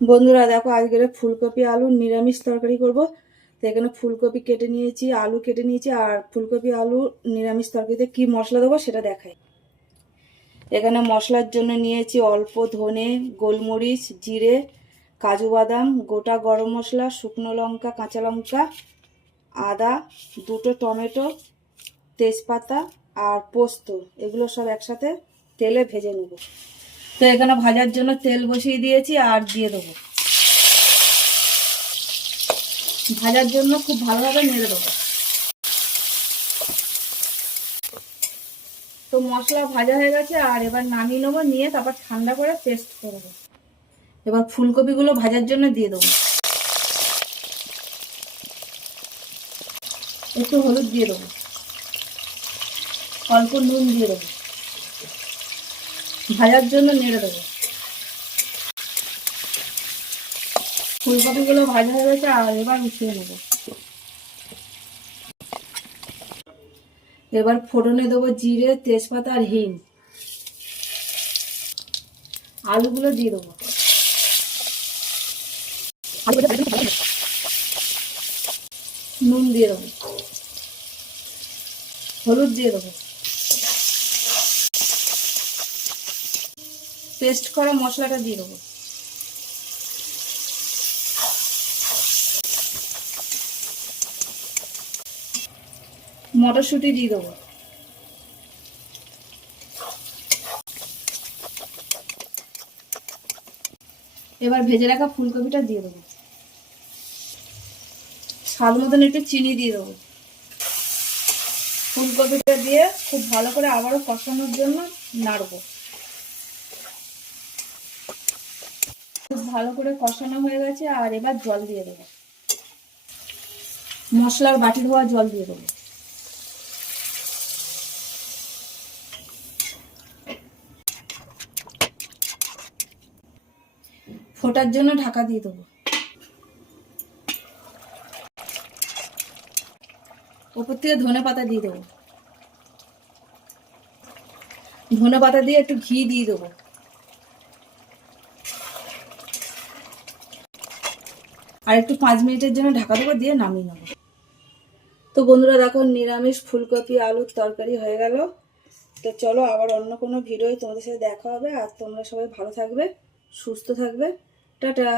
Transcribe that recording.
বন্ধুরা দেখো, আজকে ফুলকপি আলু নিরামিষ তরকারি করব। তো এখানে ফুলকপি কেটে নিয়েছি, আলু কেটে নিয়েছি, আর ফুলকপি আলু নিরামিষ তরকারিতে কি মশলা দেবো সেটা দেখাই। এখানে মশলার জন্য নিয়েছি অল্প ধনে, গোলমরিচ, জিরে, কাজু বাদাম, গোটা গরম মশলা, শুকনো লঙ্কা, কাঁচা লঙ্কা, আদা, দুটো টমেটো, তেজপাতা আর পোস্ত। এগুলো সব একসাথে তেলে ভেজে নেব। তো এখানে ভাজার জন্য তেল বসিয়ে দিয়েছি আর দিয়ে দেবো। ভাজার জন্য খুব ভালোভাবে নেড়ে দেবো। তো মশলা ভাজা হয়ে গেছে, আর এবার নামিয়ে নেবো, নিয়ে তারপর ঠান্ডা করে পেস্ট করবো। এবার ফুলকপিগুলো ভাজার জন্য দিয়ে দেবো। একটু হলুদ দিয়ে দেবো, অল্প নুন দিয়ে দেবো, ভাজার জন্য নেড়ে দেবো। ফুলকপিগুলো ভাজা হয়ে গেছে, আর এবার উঠিয়ে নেবো। এবার ফোড়নে দেবো জিরে, তেজপাতা আর হিং। আলুগুলো দিয়ে দেবো। নুন দিয়ে দেবো, হলুদ দিয়ে দেবো, পেস্ট করা মশলাটা দিয়ে দেবো। মটরশুঁটি দিয়ে দেবো। এবার ভেজে রাখা ফুলকপিটা দিয়ে দেবো। স্বাদ মতন একটু চিনি দিয়ে দেবো। ফুলকপিটা দিয়ে খুব ভালো করে আবারও কষানোর জন্য নাড়বো। খুব ভালো করে কষানো হয়ে গেছে, আর এবার জল দিয়ে দেবো। মশলার বাটি ধোয়া জল দিয়ে দেবো। ফোটার জন্য ঢাকা দিয়ে দেবো। ওপর থেকে ধনে পাতা দিয়ে দেবো। ধনে পাতা দিয়ে একটু ঘি দিয়ে দেবো। আর একটু 5 মিনিটের জন্য ঢাকা দেবো, দিয়ে নামিয়ে নেবো। তো বন্ধুরা দেখো, নিরামিষ ফুলকপি আলুর তরকারি হয়ে গেল। তো চলো আবার অন্য কোনো ভিডিওয় তোমাদের সাথে দেখা হবে। আর তোমরা সবাই ভালো থাকবে, সুস্থ থাকবে। টাটা।